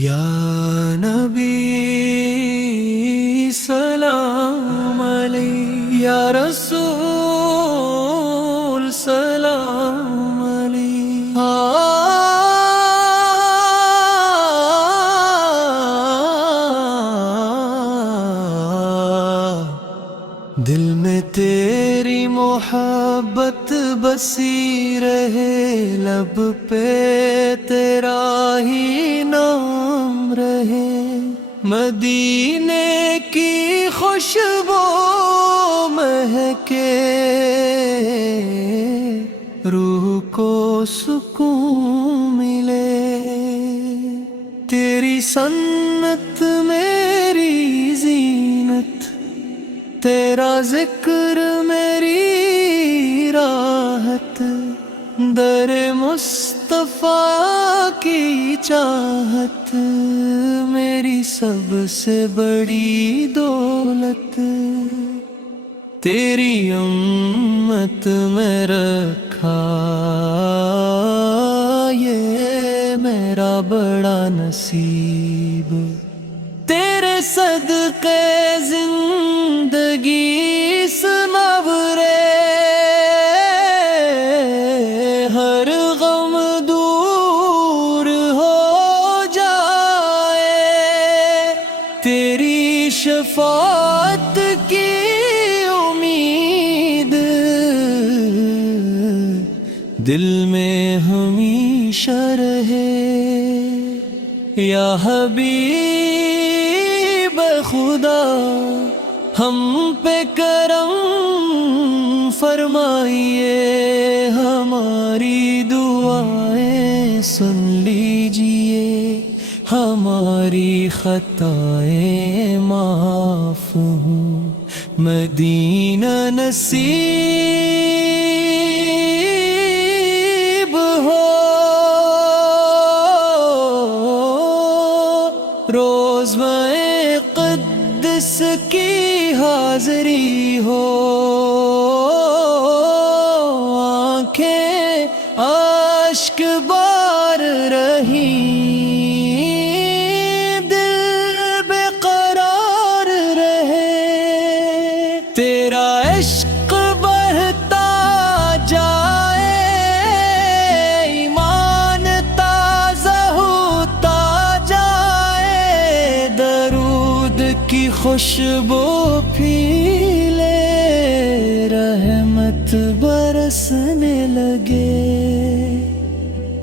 یا نبی سلام علیہ، یا رسول سلام علیہ۔ دل میں تیری محبت بسی رہے، لب پہ تیرا ہی نام رہے، مدینے کی خوشبو مہکے، روح کو سکون ملے، تیری سنت میری زینت، تیرا ذکر میری راحت، در مصطفیٰ کی چاہت، میری سب سے بڑی دولت، تیری امت میں رکھا یہ میرا بڑا نصیب، تیرے صدقے زندگی سنورے، ہر غم دور ہو جائے، تیری شفاعت کی امید دل میں ہمیشہ رہے، یا حبیب خدا ہم پہ کرم فرمائیے، ہماری دعائیں سن لیجئے، ہماری خطائیں معاف ہوں، مدینہ نصیب ہو، روز میں قدس کی حاضری ہو، آنکھیں اشک بار رہی، دل بے قرار رہے، تیرا عشق بڑھتا جائے، ایمان تازہ ہوتا جائے، درود کی خوشبو پھیلے، رحمت برسنے لگے،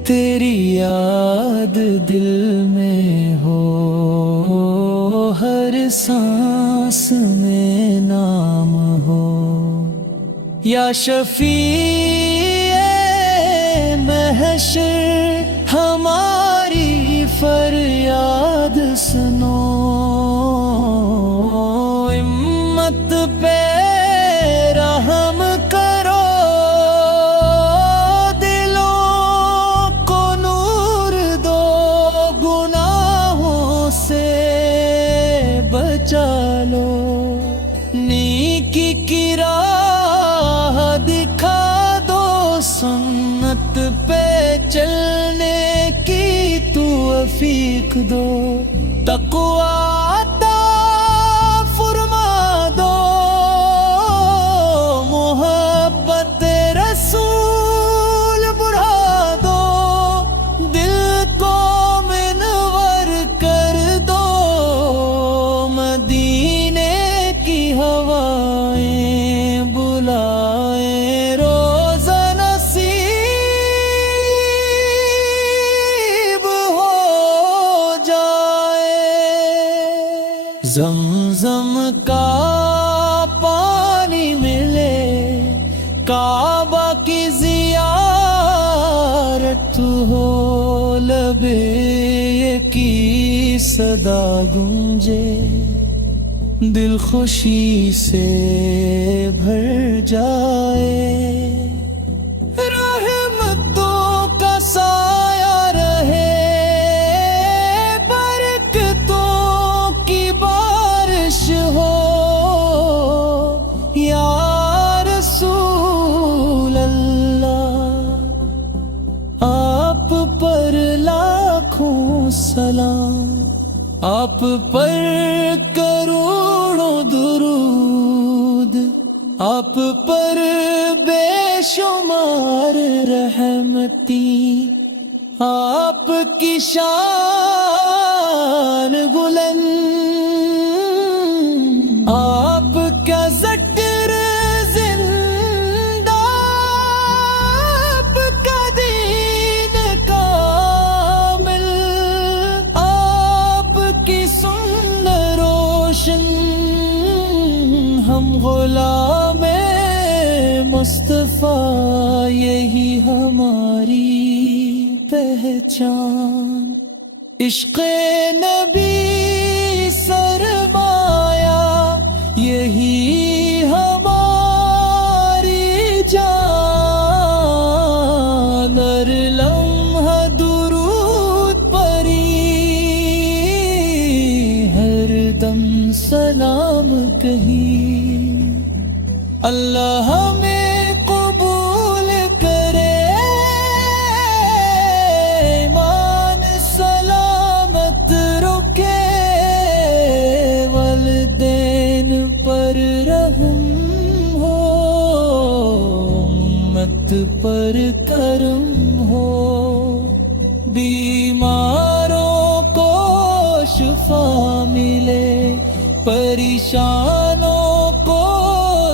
تیری یاد دل میں ہو، ہر سانس میں نام ہو، یا شفیع محشر ہماری فریاد سنو، امت پہ رحم کرو، دلوں کو نور دو، گناہوں سے بچا لو، نیکی کی راہ دکھا دو، سنت پہ چلنے کی توفیق دو، تقویٰ عطا فرما دو، محبت رسول بڑھا دو، دل کو منور کر دو، مدینے کی ہوائیں بلائیں، روزہ نصیب ہو جائے، زمزم کا پانی ملے، کعبہ کی زیارت ہو، لبے کی صدا گونجے، دل خوشی سے بھر جائے، رحمتوں کا سایہ رہے، برکتوں کی بارش ہو، یا رسول اللہ آپ پر لاکھوں سلام، آپ پر کروڑوں درود، آپ پر بے شمار رحمتی، آپ کی شان بلند، آپ کا ذکر زندہ، آپ کا دین کامل، آپ کی سنت روشن، ہم غلام مصطفیٰ یہی ہماری پہچان، عشق نبی سرمایہ یہی ہماری جان، ہر لمحہ درود پری، ہر دم سلام کہی، اللہ ہمیں قبول کرے، ایمان سلامت رکے، والدین پر رحم ہو، امت پر کرم ہو، بیماروں کو شفا ملے، پریشانوں کو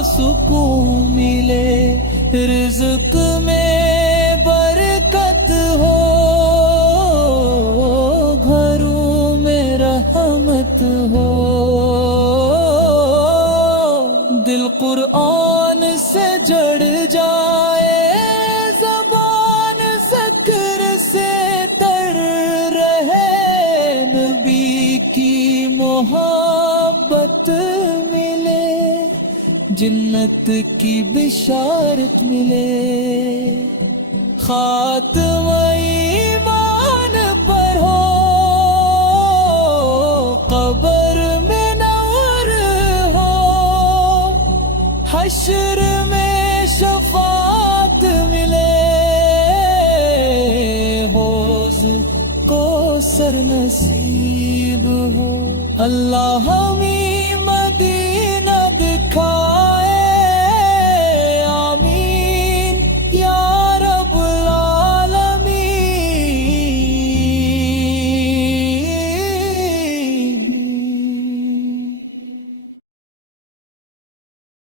سکون ملے، رزق میں برکت ہو، گھروں میں رحمت ہو، دل قرآن سے جڑ جائے، زبان ذکر سے تر رہے، نبی کی محبت ملے، جنت کی بشارت ملے، خاتمہ ایمان پر ہو، قبر میں نور ہو، حشر میں شفاعت ملے، حوض کو سر نصیب ہو، اللہ ہمیں